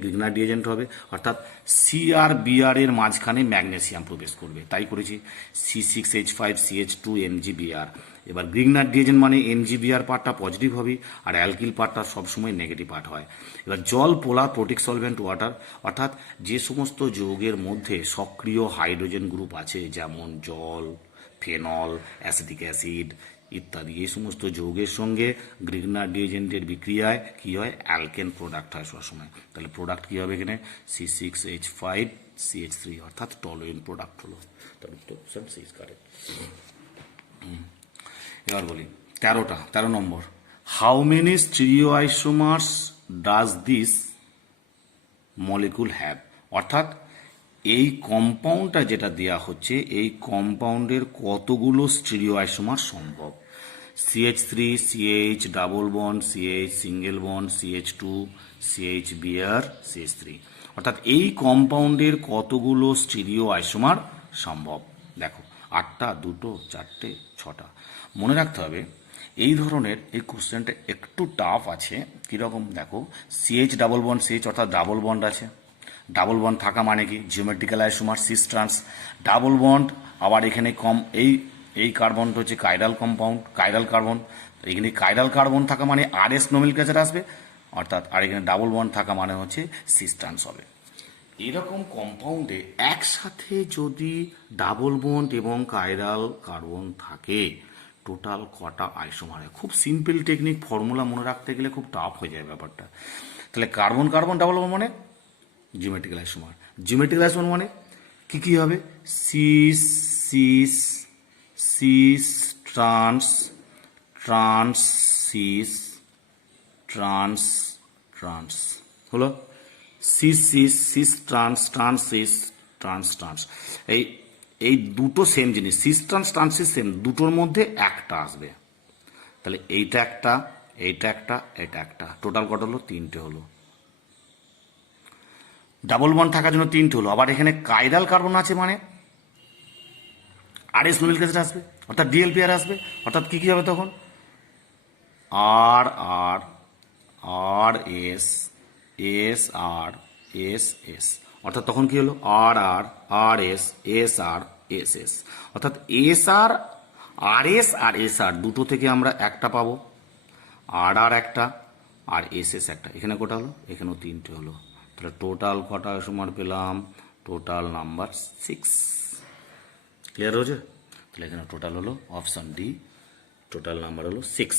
Grignard ডিএজেন্ট হবে, অর্থাৎ C আর BR এর মাঝখানে ম্যাগনেসিয়াম প্রবেশ করবে, তাই করেছি C6H5CH2NgBr। এবার গ্রিগনার ডিএজেন্ট মানে NgBr পার্টটা পজিটিভ হবে আর অ্যালকিল পার্টটা সবসময় নেগেটিভ পার্ট হয়। এবার জল পোলার প্রোটিক সলভেন্ট ওয়াটার, অর্থাৎ যে সমস্ত যৌগের মধ্যে সক্রিয় হাইড্রোজেন গ্রুপ আছে, যেমন জল, ফেনল, অ্যাসিটিক অ্যাসিড ইত্যাদি, এই সমস্ত যৌগের সঙ্গে গ্রিগনার ডিএজেন্টের বিক্রিয়ায় কী হয়, অ্যালকেন প্রোডাক্ট হয় সবসময়। তাহলে প্রোডাক্ট কী হবে এখানে, C6H5CH3, অর্থাৎ টলুইন প্রোডাক্ট হলো। তার উত্তর অপশন সি ইজ কারেক্ট। এবার বলি 13 number, how many stereoisomers does this molecule have, অর্থাৎ এই কম্পাউন্ডটা যেটা দেওয়া হচ্ছে এই কম্পাউন্ডের কতগুলো স্টিরিওআইসোমার সম্ভব। CH3 CH double bond CH single bond CH2 CH Br CH3, অর্থাৎ এই কম্পাউন্ডের কতগুলো স্টিরিওআইসোমার সম্ভব। দেখো 8টা, 2টো, 4টে, 6টা। মনে রাখতে হবে এই ধরনের এই কোশ্চেনটা একটু টাফ আছে। কীরকম দেখো, CH ডাবল বন্ড CH অর্থাৎ ডাবল বন্ড আছে, ডাবল বন্ড থাকা মানে কি geometrical isomer cis trans. Double bond আবার এখানে এই কার্বনটা হচ্ছে কাইরাল কম্পাউন্ড, কাইরাল কার্বন, এখানে কাইরাল কার্বন থাকা মানে RS নোমেনক্লেচার আসবে, অর্থাৎ আর এখানে ডাবল বন্ড থাকা মানে হচ্ছে সিস ট্রান্স হবে। এরকম কম্পাউন্ডে একসাথে যদি ডাবল বন্ড এবং কাইরাল কার্বন থাকে টোটাল কটা আইসোমার হয়। খুব সিম্পল টেকনিক, ফর্মুলা মনে রাখতে গেলে খুব টাফ হয়ে যায় ব্যাপারটা। তাহলে কার্বন কার্বন ডাবল বন্ড মানে জিওমেট্রিক্যাল আইসোমার, জিওমেট্রিক্যাল আইসোমার মানে কি কি হবে, cis cis cis trans trans cis trans trans হলো, cis cis cis trans trans cis trans trans. এই দুটো সেম জিনিস, cis trans trans cis same, দুটোর মধ্যে একটা আসবে। তাহলে এইটা একটা, এইটা একটা, এটা একটা, টোটাল কত হলো, 3টে হলো। ডাবল বন্ড থাকার জন্য 3টে হলো। আবার এখানে কাইরাল কার্বন আছে মানে RS নোমেনক্লেচার আসবে, অর্থাৎ DLPR আসবে, অর্থাৎ কি কি হবে তখন, আর R R S S R S S, অর্থাৎ তখন কি হলো আর R R S S R S S, অর্থাৎ এস আর আর এস আর এস আর দুটো থেকে আমরা একটা পাবো, আর আর একটা আর এস এস একটা। এখানে কটা হলো, এখানেও 3টে হলো। তাহলে টোটাল কটা আইসোমার পেলাম, টোটাল নাম্বার 6। ক্লিয়ার হয়েছে? তাহলে এখানে টোটাল হলো অপশন ডি, টোটাল নাম্বার হলো 6।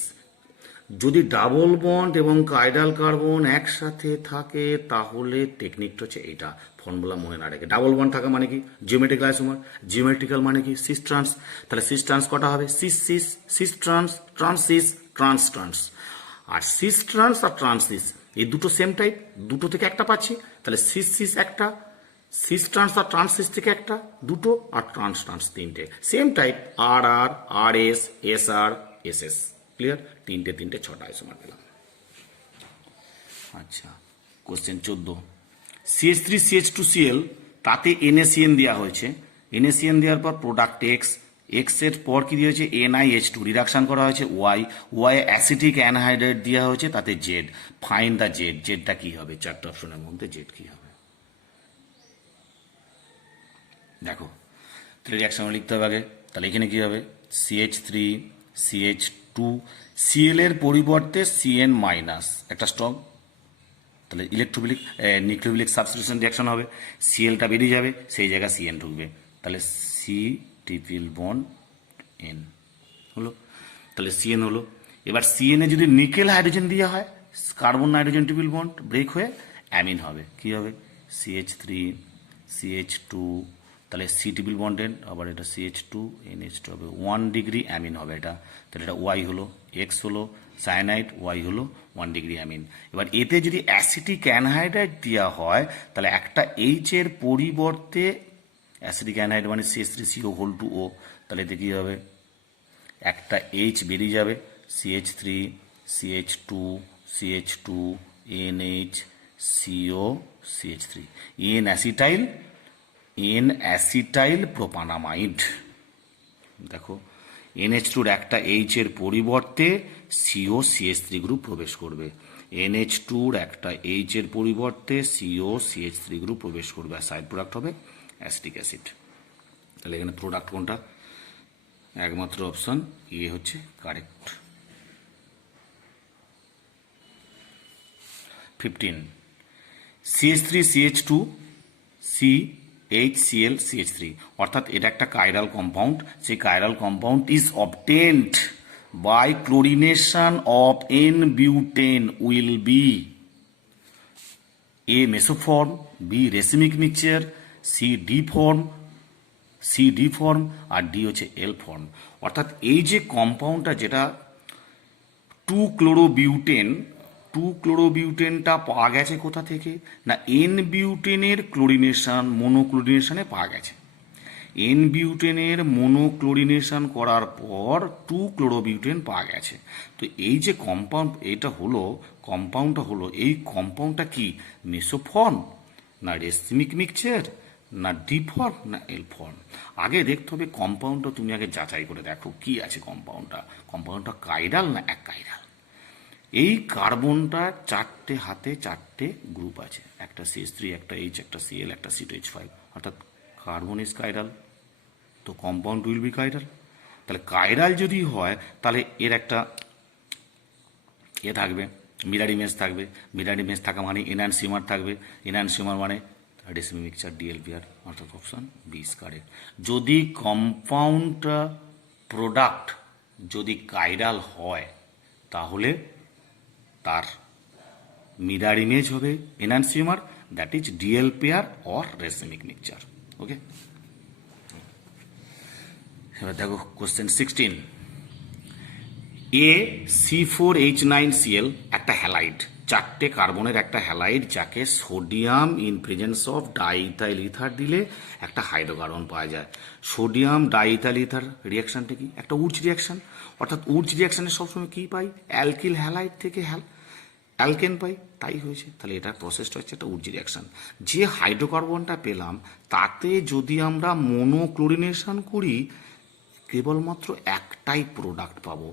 যদি ডাবল বন্ড এবং কাইরাল কার্বন একসাথে থাকে তাহলে টেকনিকটা হচ্ছে এইটা, ফর্মুলা মনে না রেখে। ডাবল বন্ড থাকা মানে কি জিওমেট্রিক্যাল আইসোমার, জিওমেট্রিক্যাল মানে কি সিস ট্রান্স, তাহলে সিস ট্রান্স কটা হবে, cis cis cis trans trans cis trans trans. আর সিস ট্রান্স আর ট্রান্স সিস এই দুটো সেম টাইপ, দুটো থেকে একটা পাচ্ছি, তাহলে সিস সিস একটা, সিস ট্রান্স আর ট্রান্স সিস থেকে একটা, দুটো, আর ট্রান্স ট্রান্স 3টে same type, R R R S S R S S. Clear? 3টে 6টা আইসোমার পেলাম। আচ্ছা, কোশ্চেন 14, CH3CH2Cl তাতে NaCN দেওয়া হয়েছে, NaCN দেওয়ার পর প্রোডাক্ট এক্স এর পর কি দিয়ে হয়েছে NiH2, রিডাকশন করা হয়েছে ওয়াই অ্যাসিটিক অ্যানহাইড্রেট দেওয়া হয়েছে, তাতে জেড। ফাইন্ড দ্য জেড, জেডটা কি হবে, 4টে অপশনের মধ্যে জেড কি হবে দেখো। তাহলে রিয়াকশন লিখতে হবে আগে, তাহলে এখানে কি হবে CH3 CH2 Cl এর পরিবর্তে CN মাইনাস একটা স্ট্রং, তাহলে ইলেকট্রোফিলিক নিউক্লিওফিলিক সাবস্টিটিউশন রিয়াকশন হবে, Clটা বেরিয়ে যাবে, সেই জায়গায় CN ঢুকবে, তাহলে সি ট্রিপল বন্ড N হলো, তাহলে CN হলো। এবার CN এ যদি নিকেল হাইড্রোজেন দেওয়া হয়, carbon nitrogen triple bond break হয়ে অ্যামিন হবে, কি হবে CH3 CH2, তাহলে সি ট্রিপল বন্ড N, আবার এটা CH2 NH2 হবে, 1 ডিগ্রি অ্যামিন হবে এটা, তাহলে এটা ওয়াই হলো, এক্স হলো সায়ানাইড, ওয়াই হলো 1 ডিগ্রি অ্যামিন। এবার এতে যদি অ্যাসিটিক অ্যানহাইড্রাইড দেওয়া হয় তাহলে একটা এইচ এর পরিবর্তে অ্যাসিটিক অ্যানহাইড মানে CH3CO2O, তাহলে এতে কী হবে, একটা এইচ বেরিয়ে যাবে, CH3 CH2 CH2 NH CO CH3, N acetyl propanamide. দেখো NH2 একটা এইচ এর পরিবর্তে COCH3 গ্রুপ প্রবেশ করবে, NH2-র একটা H এর পরিবর্তে CO CH3 গ্রুপ প্রবেশ করবে, আর সাইড প্রোডাক্ট হবে অ্যাসিটিক অ্যাসিড। তাহলে এখানে প্রোডাক্ট কোনটা? একমাত্র অপশন এ হচ্ছে correct. 15 CH3 CH2 CHCl CH3, অর্থাৎ এটা একটা কাইরাল কম্পাউন্ড। সেই chiral compound is obtained by chlorination of n-butane will be A mesoform, B racemic mixture, C D form, আর ডি হচ্ছে এল ফর্ম। অর্থাৎ এই যে কম্পাউন্ডটা যেটা 2-ক্লোরোবিউটেনটা পাওয়া গেছে কোথা থেকে? না N-বিউটেনের ক্লোরিনেশন, মনোক্লোরিনেশনে পাওয়া গেছে। N-বিউটেনের মনোক্লোরিনেশন করার পর 2-ক্লোরোবিউটেন পাওয়া গেছে। তো এই যে কম্পাউন্ডটা হলো এই কম্পাউন্ডটা কি মেসোফর্ম, না রেসিমিক মিক্সচার, না ডি ফর্ম, না এল ফর্ম? আগে দেখতে হবে কম্পাউন্ডটা, তুমি আগে যাচাই করে দেখো কি আছে কম্পাউন্ডটা কাইরাল না অ্যাকাইরাল। এই কার্বনটা চারটে হাতে চারটে গ্রুপ আছে, একটা CH3, একটা H, একটা Cl, একটা C2H5, অর্থাৎ কার্বন ইজ কাইরাল, তো কম্পাউন্ড উইল বি কাইরাল। তাহলে কাইরাল যদি হয় তাহলে এর একটা থাকবে, মিরার ইমেজ থাকবে। মিরার ইমেজ থাকা মানে এনানসিমার থাকবে, এনানসিমার মানে রেসিমিক মিক্সচার DLPR, অর্থাৎ অপশন বি ইজ কারেক্ট। যদি কম্পাউন্ডটা প্রোডাক্ট যদি কাইরাল হয় তাহলে তার মিরার ইমেজ হবে enantiomer, that is DLPR or racemic mixture. Okay, এবার দেখো কোশ্চেন 16। C4H9Cl একটা হ্যালাইড, চারটে কার্বনের একটা হ্যালাইড, যাকে sodium in presence of diethyl ether দিলে একটা হাইড্রোকার্বন পাওয়া যায়। সোডিয়াম ডাইইথাইল ইথার রিয়াকশনটা কি? একটা উডস রিয়াকশন, অর্থাৎ উডস রিয়াকশনে সবসময় কী পাই? অ্যালকিল হ্যালাইড থেকে অ্যালকেন পাই, তাই হয়েছে। তাহলে এটা প্রসেসটা হচ্ছে একটা উডস রিয়াকশন। যে হাইড্রোকার্বনটা পেলাম তাতে যদি আমরা মনোক্লোরিনেশন করি কেবলমাত্র একটাই প্রোডাক্ট পাবো,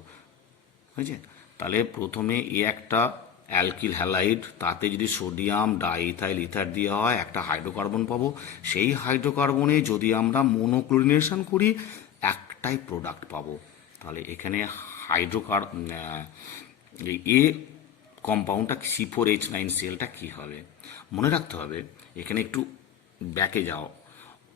হয়েছে? তাহলে প্রথমে একটা অ্যালকিল হ্যালাইড, তাতে যদি সোডিয়াম ডাইইথাইল ইথার দেওয়া হয় একটা হাইড্রোকার্বন পাবো। সেই হাইড্রোকার্বনে যদি আমরা মনোক্লোরিনেশন করি একটাই প্রোডাক্ট পাবো। তাহলে এখানে এ কম্পাউন্ডটা C4H9Clটা কী হবে? মনে রাখতে হবে, এখানে একটু ব্যাকে যাও।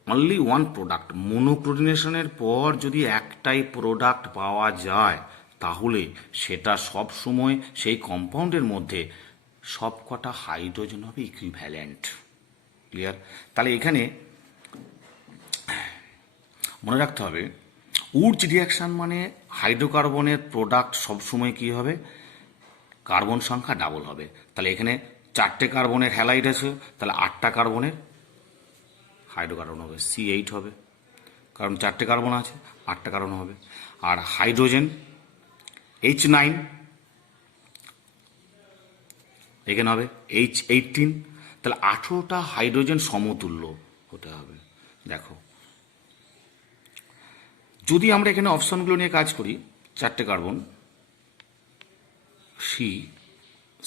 অনলি ওয়ান প্রোডাক্ট, মনোক্লোরিনেশনের পর যদি একটাই প্রোডাক্ট পাওয়া যায় তাহলে সেটা সব সময় সেই কম্পাউন্ডের মধ্যে সব কটা হাইড্রোজেন হবে ইকুইভ্যালেন্ট। ক্লিয়ার? তাহলে এখানে মনে রাখতে হবে উডস রিয়াকশান মানে হাইড্রোকার্বনের প্রোডাক্ট সবসময় কী হবে? কার্বন সংখ্যা ডাবল হবে। তাহলে এখানে চারটে কার্বনের হ্যালাইড আছে, তাহলে 8টা কার্বনের হাইড্রোকার্বন হবে, C8 হবে, কারণ চারটে কার্বন আছে, 8টা কার্বন হবে। আর হাইড্রোজেন H9, এখানে হবে H18, তাহলে 18টা হাইড্রোজেন সমতুল্য হতে হবে। দেখো, যদি আমরা এখানে অপশনগুলো নিয়ে কাজ করি, চারটে কার্বন,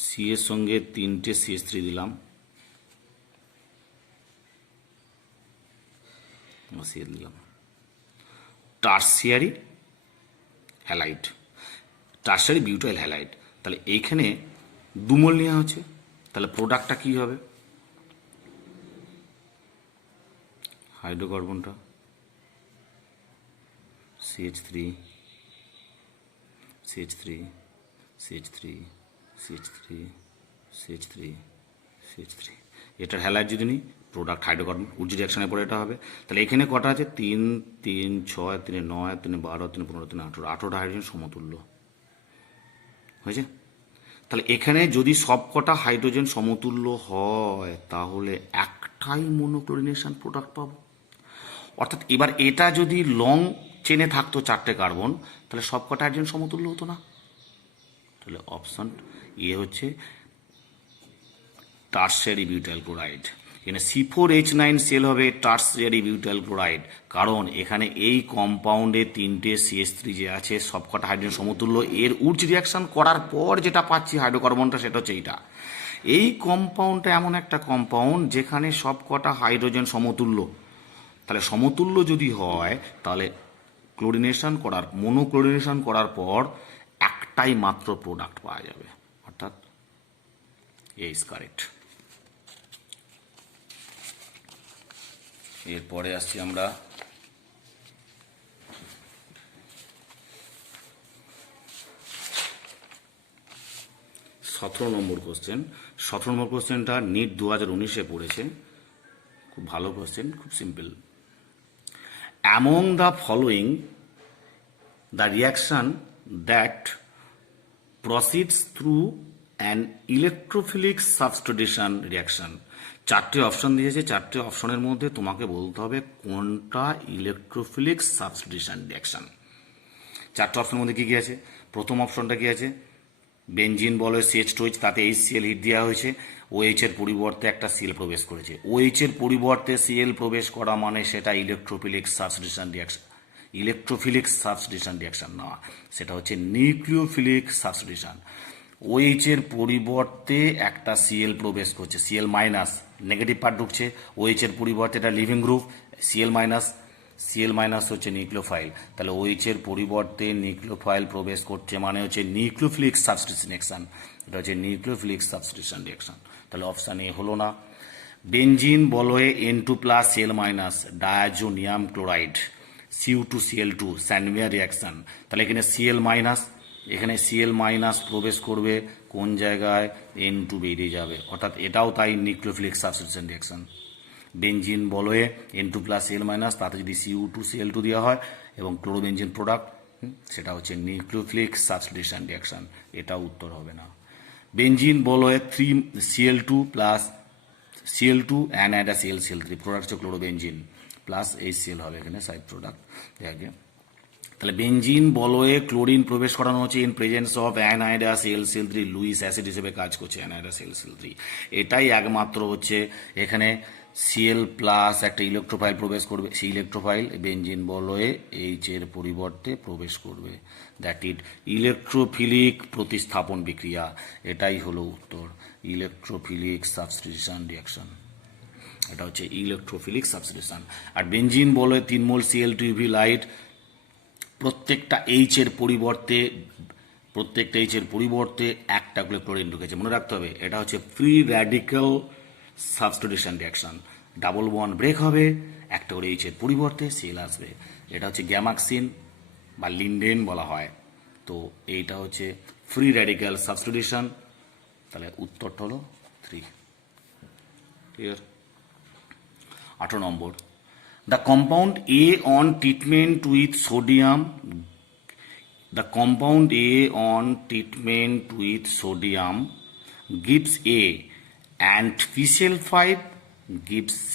সি এর সঙ্গে 3টে CH3 দিলাম, tertiary halide, tertiary butyl halide, তাহলে এইখানে দুমল নেওয়া হচ্ছে, তাহলে প্রোডাক্টটা কী হবে? হাইড্রোকার্বনটা CH3 CH3 CH3 CH3 CH3 CH3, এটার হ্যালাইড যদি নিই প্রোডাক্ট হাইড্রোকার্বন, উডস রিয়াকশনের পরে এটা হবে। তাহলে এখানে কটা আছে? 3 3 6 3 9 3 12 3 15 3 18, 18টা হাইড্রোজেন সমতুল্য হয়েছে। তাহলে এখানে যদি সব কটা হাইড্রোজেন সমতুল্য হয় তাহলে একটাই মনোক্লোরিনেশন প্রোডাক্ট পাবো। অর্থাৎ এবার এটা যদি লং চেনে থাকতো চারটে কার্বন, তাহলে সব কটা হাইড্রোজেন সমতুল্য হতো না। তাহলে অপশন এ হচ্ছে টার্সিয়ারি বিউটাইল ক্লোরাইড। এখানে C4H9 সেল হবে টার্সিয়ারি বিউটাইল ক্লোরাইড, কারণ এখানে এই কম্পাউন্ডে 3টে CH3 যে আছে সবকটা হাইড্রোজেন সমতুল্য, এর উর্জ রিয়াকশন করার পর যেটা পাচ্ছি হাইড্রোকার্বনটা সেটা হচ্ছে এইটা। এই কম্পাউন্ডটা এমন একটা কম্পাউন্ড যেখানে সবকটা হাইড্রোজেন সমতুল্য, তাহলে সমতুল্য যদি হয় তাহলে ক্লোরিনেশন করার মনোক্লোরিনেশন করার পর একটাই মাত্র প্রোডাক্ট পাওয়া যাবে, অর্থাৎ এ ইজ কারেক্ট। এরপরে আসছি আমরা 17 নম্বর কোশ্চেন। 17 নম্বর কোশ্চেনটা নিট 2019-এ পড়েছে, খুব ভালো কোশ্চেন, খুব simple. Among the following the reaction that proceeds through an electrophilic substitution reaction, 4টে অপশন দিয়েছে, 4টে অপশনের মধ্যে তোমাকে বলতে হবে কোনটা ইলেকট্রোফিলিক সাবস্টিটিউশন রিয়াকশন। 4টে অপশনের মধ্যে কি আছে? প্রথম অপশনটা কি আছে? বেঞ্জিন বলে CH2H, তাতে HCl হিট দেওয়া হয়েছে, OH এর পরিবর্তে একটা Cl প্রবেশ করেছে। OH এর পরিবর্তে Cl প্রবেশ করা মানে সেটা electrophilic substitution reaction. Electrophilic substitution reaction না, সেটা হচ্ছে নিউক্লিওফিলিক সাবস্টিটিউশন। OH এর পরিবর্তে একটা Cl প্রবেশ করছে, Cl মাইনাস, নেগেটিভ পার্ট ঢুকছে, OH এর পরিবর্তে এটা living group, Cl minus, Cl minus হচ্ছে নিউক্লিওফাইল, তাহলে OH এর পরিবর্তে নিউক্লিওফাইল প্রবেশ করছে মানে হচ্ছে নিউক্লিওফিলিক সাবস্টিটিউশন রিয়াকশন, এটা হচ্ছে নিউক্লিওফিলিক সাবস্টিটিউশন রিয়াকশন। তাহলে অপশান এ হলো না। বেঞ্জিন বলয়ে N2+ Cl minus diazonium chloride Cu2Cl2 Sandmeyer reaction, তাহলে এখানে Cl মাইনাস, এখানে Cl মাইনাস প্রবেশ করবে কোন জায়গায়? N2 বেরিয়ে যাবে, অর্থাৎ এটাও তাই নিউক্লিওফিলিক সাবস্টিটিউশন রিয়াকশন। বেঞ্জিন বলয়ে N2+ Cl মাইনাস, তাতে যদি Cu2Cl2 দেওয়া হয় এবং ক্লোরোবেঞ্জিন প্রোডাক্ট, সেটা হচ্ছে নিউক্লিওফিলিক সাবস্টিটিউশন রিয়াকশন, এটাও উত্তর হবে না। বেঞ্জিন বলয়ে 3Cl2 অ্যান্ড একটা Cl3 প্রোডাক্ট হচ্ছে ক্লোরোবেঞ্জিন প্লাস HCl হবে এখানে সাইড প্রোডাক্ট। তাহলে বেঞ্জিন বলয়ে ক্লোরিন প্রবেশ করানো হচ্ছে in presence of anhydrous Cl3, Lewis acid হিসেবে কাজ করছে অ্যানাইডাস Cl3। এটাই একমাত্র হচ্ছে এখানে Cl প্লাস একটা ইলেকট্রোফাইল প্রবেশ করবে, সেই ইলেকট্রোফাইল বেঞ্জিন বলয়ে H এর পরিবর্তে প্রবেশ করবে, দ্যাট ইট ইলেকট্রোফিলিক প্রতিস্থাপন বিক্রিয়া। এটাই হলো উত্তর, ইলেকট্রোফিলিক সাবস্টিটিউশন রিয়াকশন, এটা হচ্ছে ইলেকট্রোফিলিক সাবস্টিটিউশন। আর বেঞ্জিন বলয়ে 3 মোল Cl2 UV লাইট, প্রত্যেকটা H এর পরিবর্তে একটা করে ক্লোরিন ঢুকেছে, মনে রাখতে হবে এটা হচ্ছে free radical substitution reaction. Double bond break হবে, একটা করে H এর পরিবর্তে Cl আসবে, এটা হচ্ছে গ্যামাক্সিন বা লিন্ডেন বলা হয়। তো এইটা হচ্ছে ফ্রি র্যাডিক্যাল সাবস্টিটিউশন, তাহলে উত্তরটা হলো 3। Clear? 18 number, the compound A on treatment with sodium gives A and PCl5 gives C.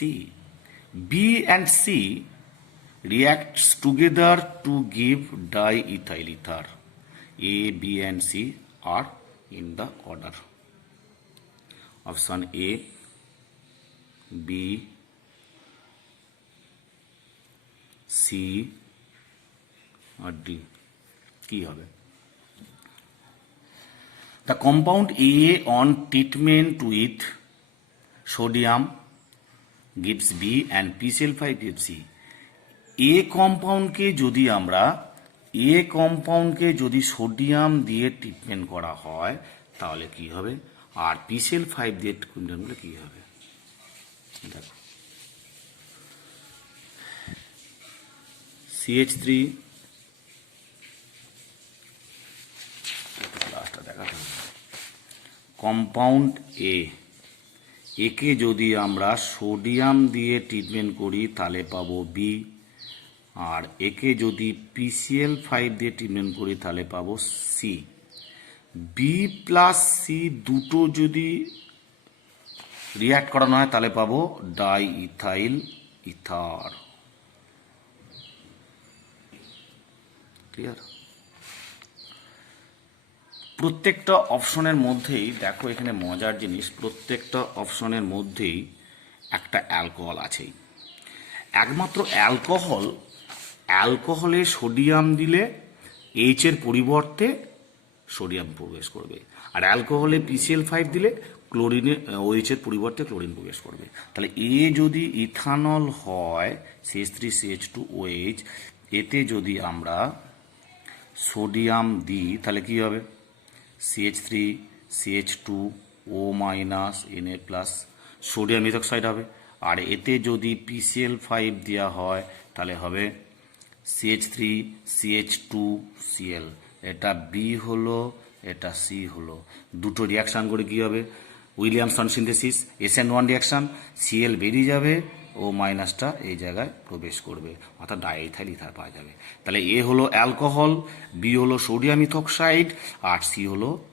B and C reacts together to give diethyl ether. A, B and C are in the order. Option A, B, C আর D কি হবে? The compound A on treatment with sodium gives B and PCl5 gives C. A কম্পাউন্ডকে যদি sodium দিয়ে treatment করা হয় তাহলে কি হবে, আর PCl5 দিয়ে ট্রিটমেন্ট করলে কি হবে? দেখো CH3 কম্পাউন্ড একে যদি আমরা সোডিয়াম দিয়ে ট্রিটমেন্ট করি তাহলে পাবো বি, আর একে যদি PCl5 দিয়ে ট্রিটমেন্ট করি তাহলে পাবো সি। বি প্লাস সি দুটো যদি রিয়াক্ট করানো হয় তাহলে পাবো ডাইইথাইল ইথার। ক্লিয়ার? প্রত্যেকটা অপশনের মধ্যেই দেখো এখানে মজার জিনিস, প্রত্যেকটা অপশনের মধ্যেই একটা অ্যালকোহল আছেই। একমাত্র অ্যালকোহলে সোডিয়াম দিলে এইচের পরিবর্তে সোডিয়াম প্রবেশ করবে, আর অ্যালকোহলে PCl5 দিলে ক্লোরিনে ওএইচের পরিবর্তে ক্লোরিন প্রবেশ করবে। তাহলে এ যদি ইথানল হয় CH3CH2OH, এতে যদি আমরা সোডিয়াম দিই তাহলে কি হবে? CH3CH2O- সোডিয়াম ইথক্সাইড হবে। আর এতে যদি PCl5 দেওয়া হয় তাহলে হবে CH3CH2Cl। এটা বি হলো, এটা সি হলো, দুটো রিয়াকশান করে কি হবে? Williamson synthesis, SN1 reaction, Cl বেরিয়ে যাবে, ও- এই জায়গায় প্রবেশ করবে, অর্থাৎ ডাইইথাইল ইথার পাওয়া যাবে। তাহলে এ হলো অ্যালকোহল, বি হলো সোডিয়াম ইথক্সাইড, আর সি হলো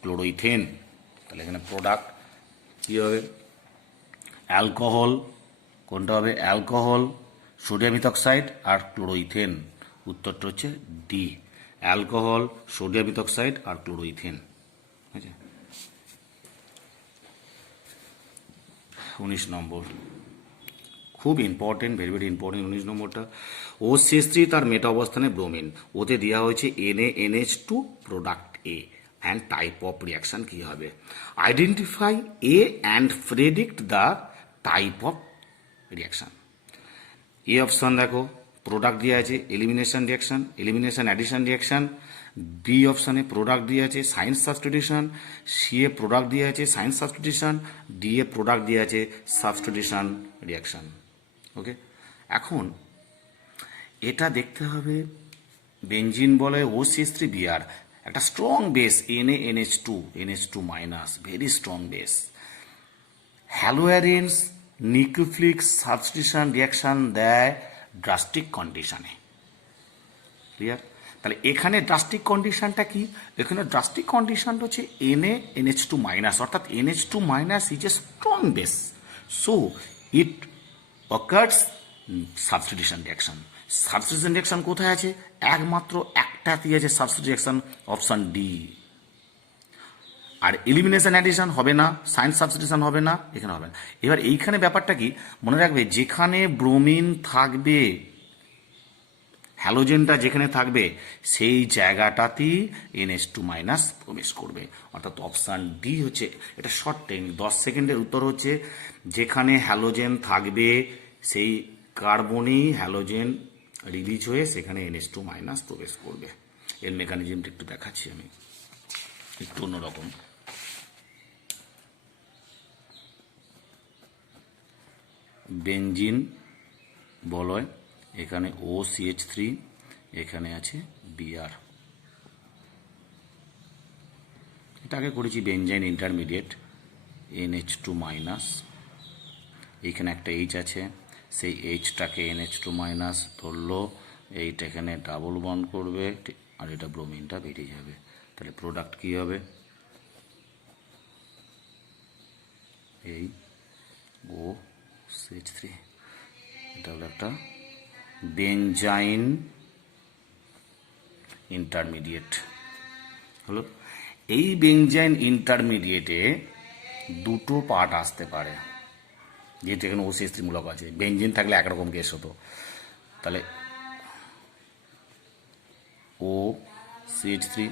ক্লোরোইথেন। তাহলে এখানে প্রোডাক্ট কী হবে? অ্যালকোহল, কোনটা হবে? অ্যালকোহল, সোডিয়াম ইথক্সাইড আর ক্লোরোইথেন। উত্তরটা হচ্ছে ডি, অ্যালকোহল, সোডিয়াম ইথক্সাইড আর ক্লোরোইথেন। ঠিক আছে। 19 নম্বর খুব ইম্পর্টেন্ট, ভেরি ভেরি ইম্পর্টেন্ট 19 নম্বরটা। OCH3 তার মেটা অবস্থানে ব্রোমিন, ওতে দেওয়া হয়েছে NaNH2 product A, and type of reaction কী হবে? Identify A and predict the type of reaction. A option দেখো, প্রোডাক্ট দিয়ে আছে elimination reaction, elimination addition reaction. B অপশানে প্রোডাক্ট দিয়ে আছে সায়েন্স সাবস্টিটিউশন, সি এ প্রোডাক্ট দিয়ে আছে সায়েন্স সাবস্টিটিউশন, ডি এ প্রোডাক্ট দিয়ে আছে সাবস্টিটিউশন রিয়াকশান। ওকে, এখন এটা দেখতে হবে। বেঞ্জিন বলে OCH3Br, একটা strong base NaNH2 very strong base. Haloarenes nucleophilic substitution reaction দেয় ড্রাস্টিক কন্ডিশনে। ক্লিয়ার? তাহলে এখানে ড্রাস্টিক কন্ডিশনটা কি? এখানে ড্রাস্টিক কন্ডিশনটা হচ্ছে NaNH2 অর্থাৎ NH2 is a strong base, so it occurs substitution reaction. Substitution reaction কোথায় আছে? একমাত্র একটাতেই আছে সাবস্টিটিউশন রিয়াকশন, অপশন ডি। আর এলিমিনেশন অ্যাডিশন হবে না, সায়েন্স সাবস্টিটিউশন হবে না, এখানে হবে না। এবার এইখানে ব্যাপারটা কি মনে রাখবে, যেখানে ব্রোমিন থাকবে, হ্যালোজেনটা যেখানে থাকবে সেই জায়গাটাতেই NH2 প্রবেশ করবে, অর্থাৎ অপশান ডি হচ্ছে এটা। শর্ট টেকনিক, 10 সেকেন্ডের উত্তর হচ্ছে যেখানে হ্যালোজেন থাকবে সেই কার্বনেই হ্যালোজেন রিলিজ হয়ে সেখানে NH2 প্রবেশ করবে। এর মেকানিজমটা একটু দেখাচ্ছি আমি, একটু অন্যরকম। বেঞ্জিন বলয়, এখানে OCH3, এখানে আছে Br। এটা আগে করেছি বেঞ্জাইন ইন্টারমিডিয়েট NH2 এইখানে একটা H আছে, সেই Hটাকে NH2 ধরলো, এইটা এখানে ডাবল বন্ড করবে আর এটা ব্রোমিনটা বেরিয়ে যাবে। তাহলে প্রোডাক্ট কি হবে? এই OCH3, এটা হলো একটা বেঞ্জাইন ইন্টারমিডিয়েট হলো। এই বেঞ্জাইন ইন্টারমিডিয়েটে দুটো পার্ট আসতে পারে, যেহেতু এখানে OCH3 মূলক আছে। বেঞ্জিন থাকলে একরকম গ্যাস হতো, তাহলে OCH3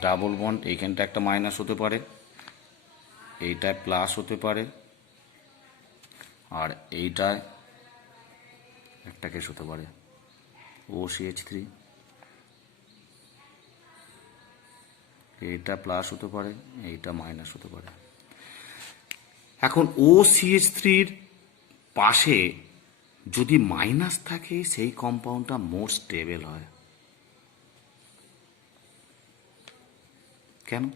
ডাবল বন্ড, এইখানটা একটা মাইনাস হতে পারে, এইটা প্লাস হতে পারে, আর এইটায় একটা কেস হতে পারে OCH3, এইটা প্লাস হতে পারে, এইটা মাইনাস হতে পারে। এখন OCH3-র পাশে যদি মাইনাস থাকে সেই কম্পাউন্ডটা মোর স্টেবল হয়। কেন?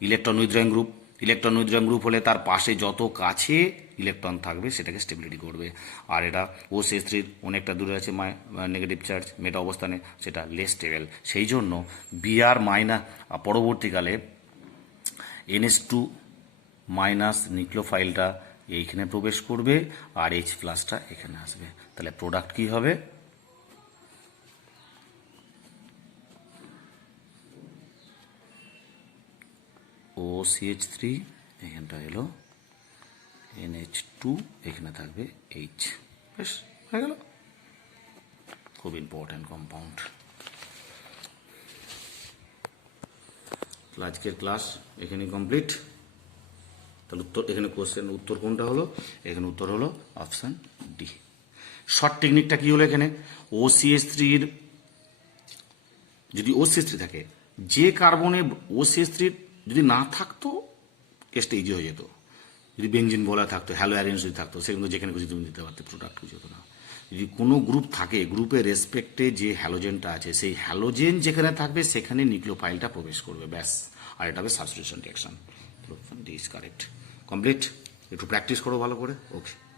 ইলেকট্রন উইথড্রয়িং গ্রুপ হলে তার পাশে যত কাছে ইলেকট্রন থাকবে সেটাকে স্টেবিলিটি করবে। আর এটা OCH3-র অনেকটা দূরে আছে নেগেটিভ চার্জ মেটা অবস্থানে, সেটা লেস স্টেবল। সেই জন্য Br পরবর্তীকালে NH2 নিউক্লিওফাইলটা এইখানে প্রবেশ করবে আর H+টা এখানে আসবে। তাহলে প্রোডাক্ট কি হবে? OCH3, এখানটা এলো NH2, এখানে থাকবে H। বেশ, হয়ে গেল। খুব ইম্পর্ট্যান্ট কম্পাউন্ড। আজকের ক্লাস এখানে কমপ্লিট। তাহলে উত্তর, এখানে কোশ্চেন উত্তর কোনটা হলো? এখানে উত্তর হলো অপশান ডি। শর্ট টেকনিকটা কি হলো? এখানে OCH3 যদি OCH3 থাকে, যে কার্বনে OCH3 যদি না থাকতো কেসটা ইজি হয়ে যেত। যদি বেঞ্জিন বলা থাকতো, হ্যালো অ্যারেঞ্জ যদি থাকতো, সেগুলো যেখানে খুশি তুমি দিতে পারতে, প্রোডাক্ট খুঁজে হতো না। যদি কোনো গ্রুপ থাকে, গ্রুপের রেসপেক্টে যে হ্যালোজেনটা আছে, সেই হ্যালোজেন যেখানে থাকবে সেখানে নিউক্লিওফাইলটা প্রবেশ করবে, ব্যাস। আর এটা হবে substitution reaction. D is correct. Complete. একটু প্র্যাকটিস করো ভালো করে। ওকে।